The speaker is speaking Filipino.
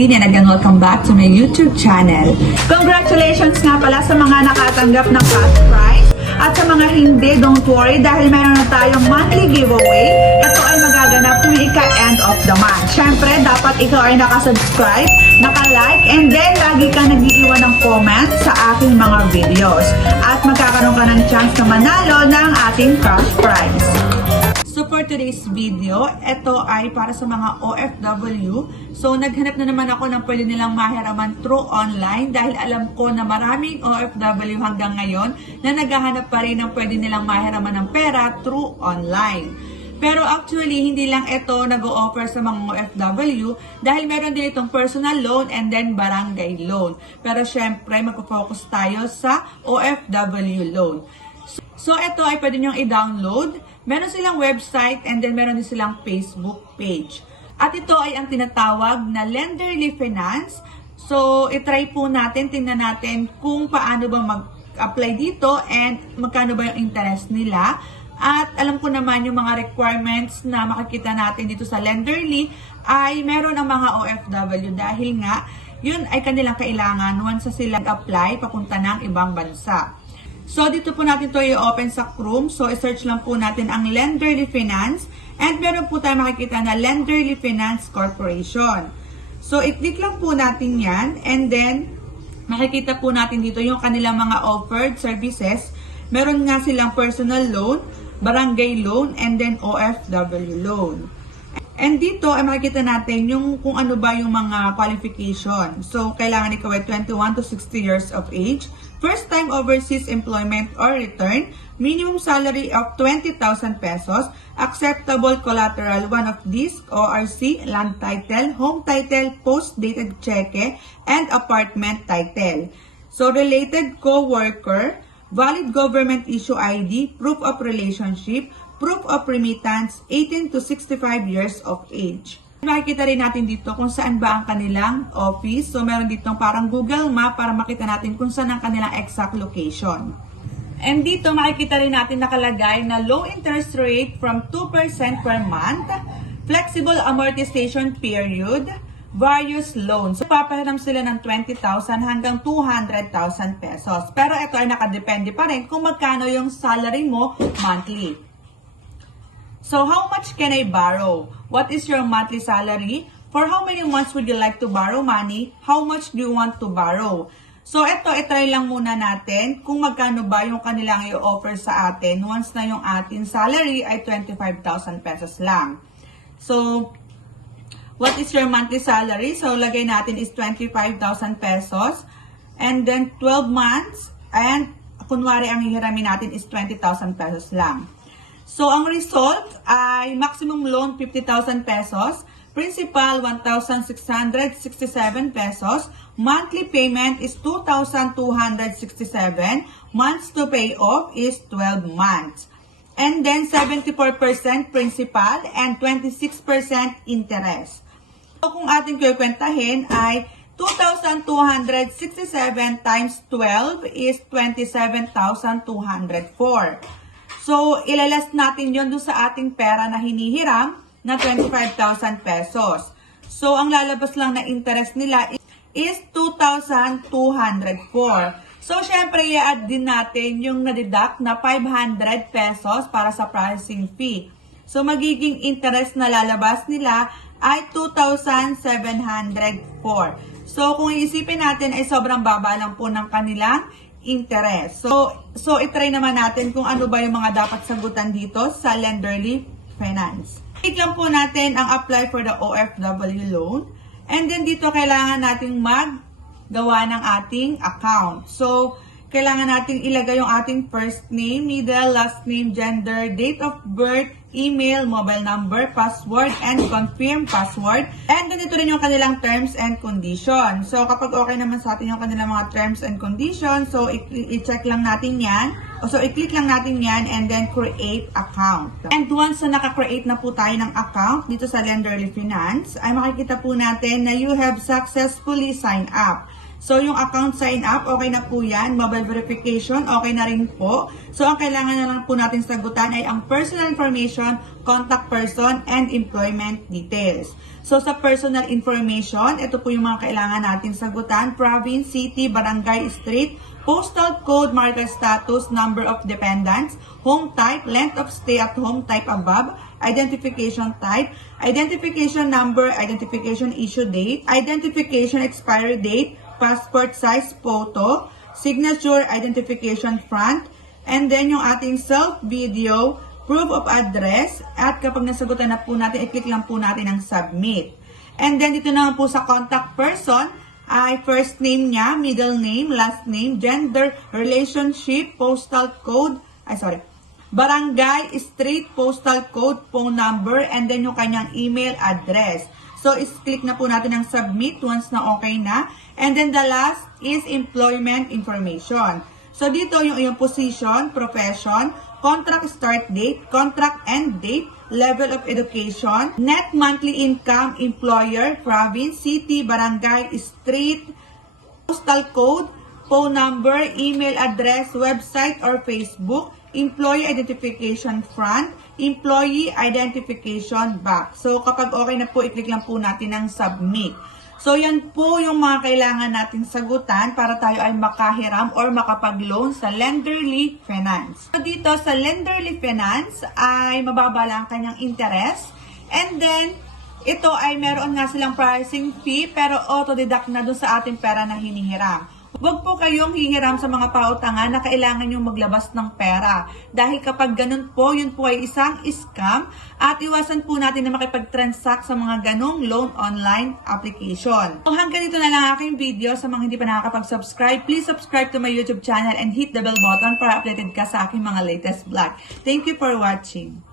Christine and again welcome back to my YouTube channel. Congratulations nga pala sa mga nakatanggap ng cash prize at sa mga hindi, don't worry dahil meron na tayong monthly giveaway. Ito ay magaganap tuwing ika-end of the month. Syempre, dapat ikaw ay nakasubscribe, naka-like, and then lagi kang nag-iiwan ng comment sa aking mga videos. At magkakaroon ka ng chance na manalo ng ating cash prize. So for today's video, ito ay para sa mga OFW. So naghanap na naman ako ng pwede nilang mahiraman through online dahil alam ko na maraming OFW hanggang ngayon na naghahanap pa rin ng pwede nilang mahiraman ng pera through online. Pero actually, hindi lang ito nag-o-offer sa mga OFW dahil meron din itong personal loan and then barangay loan. Pero syempre, magpo-focus tayo sa OFW loan. So ito ay pwede nyong i-download. Meron silang website and then meron din silang Facebook page. At ito ay ang tinatawag na Lenderly Finance. So itry po natin, tingnan natin kung paano ba mag-apply dito and magkano ba yung interest nila. At alam ko naman yung mga requirements na makikita natin dito sa Lenderly ay meron ang mga OFW dahil nga yun ay kanilang kailangan once sila apply papunta ng ibang bansa. So, dito po natin ito i-open sa Chrome. So, i-search lang po natin ang Lenderly Finance. And meron po tayo makikita na Lenderly Finance Corporation. So, i-click lang po natin yan. And then, makikita po natin dito yung kanilang mga offered services. Meron nga silang personal loan, barangay loan, and then OFW loan. And dito ay makikita natin yung kung ano ba yung mga qualification. So, kailangan ikaw ay 21 to 60 years of age, first time overseas employment or return, minimum salary of 20,000 pesos, acceptable collateral, one of these, ORC, land title, home title, post-dated cheque, and apartment title. So, related co-worker, valid government issue ID, proof of relationship, proof of remittance, 18 to 65 years of age. Makikita rin natin dito kung saan ba ang kanilang office. So, meron ditong parang Google Map para makita natin kung saan ang kanilang exact location. And dito makikita rin natin nakalagay na low interest rate from 2% per month, flexible amortization period, various loans. So, papahiram sila ng 20,000 hanggang 200,000 pesos. Pero ito ay nakadepende pa rin kung magkano yung salary mo monthly. So, how much can I borrow? What is your monthly salary? For how many months would you like to borrow money? How much do you want to borrow? So, ito, itry lang muna natin kung magkano ba yung kanilang i-offer sa atin once na yung ating salary ay 25,000 pesos lang. So, what is your monthly salary? So, lagay natin is 25,000 pesos. And then, 12 months. And, kunwari, ang hihiramin natin is 20,000 pesos lang. So, ang result ay maximum loan 50,000 pesos, principal 1,667 pesos, monthly payment is 2,267, months to pay off is 12 months. And then 74% principal and 26% interest. So, kung ating kukwentahin ay 2,267 times 12 is 27,204. So, ilalas natin yon doon sa ating pera na hinihiram na 25,000 pesos. So, ang lalabas lang na interest nila is 2,204. So, syempre, i-add din natin yung na-deduct na 500 pesos para sa processing fee. So, magiging interest na lalabas nila ay 2,704. So, kung iisipin natin ay sobrang baba lang po ng kanilang interest. So itry naman natin kung ano ba yung mga dapat sagutan dito sa Lenderly Finance. Click lang po natin ang apply for the OFW loan. And then dito kailangan nating maggawa ng ating account. So, kailangan nating ilagay yung ating first name, middle, last name, gender, date of birth, email, mobile number, password, and confirm password. And ganito rin yung kanilang terms and conditions. So, kapag okay naman sa atin yung kanilang mga terms and conditions, so i-check lang natin yan. So, i-click lang natin yan and then create account. And once na naka-create na po tayo ng account dito sa Lenderly Finance, ay makikita po natin na you have successfully signed up. So, yung account sign up, okay na po yan. Mobile verification, okay na rin po. So, ang kailangan na lang po natin sagutan ay ang personal information, contact person, and employment details. So, sa personal information, ito po yung mga kailangan natin sagutan. Province, city, barangay, street, postal code, marital status, number of dependents, home type, length of stay at home type above, identification type, identification number, identification issue date, identification expiry date, passport size photo, signature identification front, and then yung ating self-video, proof of address, at kapag nasagutan na po natin, i-click lang po natin ang submit. And then dito naman po sa contact person, ay first name niya, middle name, last name, gender, relationship, postal code, barangay, street, postal code, phone number, and then yung kanyang email address. So, is-click na po natin ang submit once na okay na. And then the last is employment information. So, dito yung iyong position, profession, contract start date, contract end date, level of education, net monthly income, employer, province, city, barangay, street, postal code, phone number, email address, website or Facebook, employee identification front, employee identification back. So, kapag okay na po, i-click lang po natin ang submit. So, yan po yung mga kailangan nating sagutan para tayo ay makahiram or makapag-loan sa Lenderly Finance. So, dito sa Lenderly Finance ay mababa lang ang kanyang interest. And then, ito ay meron nga silang pricing fee pero auto-deduct na dun sa ating pera na hinihiram. Huwag po kayong hihiram sa mga pautangan na kailangan yung maglabas ng pera. Dahil kapag ganun po, yun po ay isang scam at iwasan po natin na makipag-transact sa mga ganong loan online application. So hanggang dito na lang aking video. Sa mga hindi pa nakakapag-subscribe, please subscribe to my YouTube channel and hit the bell button para updated ka sa aking mga latest vlog. Thank you for watching.